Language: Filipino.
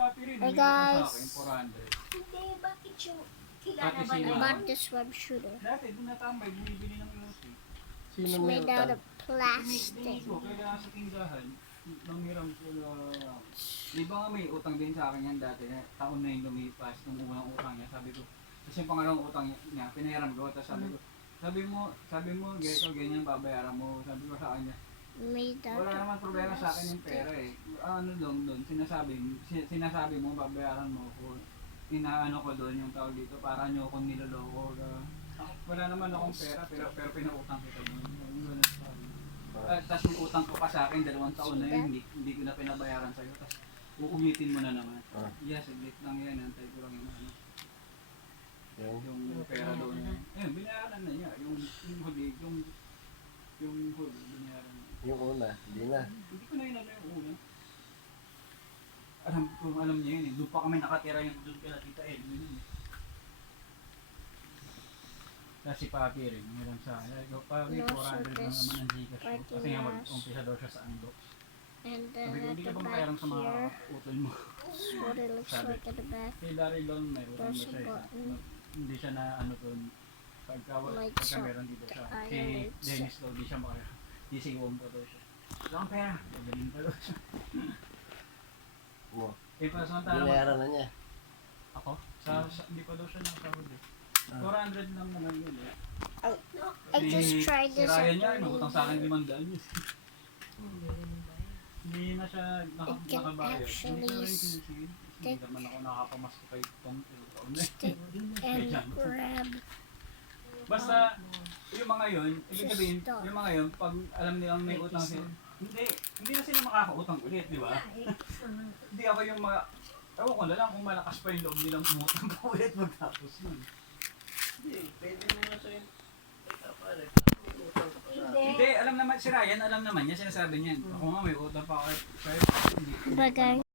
Papi rin, Hey, hindi sa guys. akin, 400. Hindi, bakit yung kilala Bakit ba sila? I naman? bought this web shooter. Dati, doon natambay, bumibili ng yosi. It's Sino made may out utang? of plastic. Tingin ko, kaya sa tindahan, nanghiram ko di ba nga may utang din sa akin yan dati, taon na yung lumipas, nung unang utang niya, sabi ko, kasi yung pangalawang utang niya, pinahiram ko, tapos sabi ko, sabi mo, geto, ganyan, babayaran mo, sabi ko sa kanya, Made out wala of naman problema sa akin yung pera eh. Ano lang doon, sinasabi mo, babayaran mo ako. Inaano ko doon yung tawag dito, para nyo akong niloloko. Wala naman akong pera, pero pinautang kita doon. Tapos yung utang ko pa sa akin, 2 taon na yun, hindi ko na pinabayaran sa'yo. Tapos uulitin mo na naman. Yes, saglit lang yan, antay ko lang yung ano. Yung pera doon. Ayun, binayaran na niya. Yung huli, binayaran na. Yung una, hindi na. Hindi ko na yun alam yung una. Alam niya yun eh. Doon pa kami nakatira yung doon kila Tita Edwin yun eh. Tapos si Papi rin, meron sa akin. Papi, 400 lang naman ang Gcash ko. Kasi nga mag-umpisa daw siya sa Ando. and then Sabi ko, at hindi the ka ba back mayroon sa mga here. utol mo? This is what it looks Sabi. like at the back. Kay Daryl doon may utol There's ba a siya eh. button. Hindi siya na ano doon. Pagka Lights up meron dito siya. the Kay eyelids. Dennis daw, di siya makaya. Di siwong pa daw siya. Lang pera. Magaling pa daw siya. Mo. Eh, pa samantala Binayaran na niya. ako? Hindi pa daw siya nakasahod eh. 400 lang naman yun eh. I just tried Si this Ryan out niya, earlier. nagutang sa akin 500 yun. Hindi na siya It can nakabayad. actually Hindi ko rin sinisigil. Hindi naman ako nakapamasko kay Tom. stick and grab. Basta, yung mga yun, ibig sabihin, yung mga yun, pag alam nilang may utang sila, hindi na sila makakautang ulit, di ba? Hindi ako yung mga, ewan ko na lang kung malakas pa yung loob nilang umutang pa ulit magtapos nun. Hindi, pwede mo na sa'yo. Hindi, alam naman, si Ryan, alam naman niya, sinasabi niya, ako nga may utang pa ako, sa'yo, hindi. Bye guys.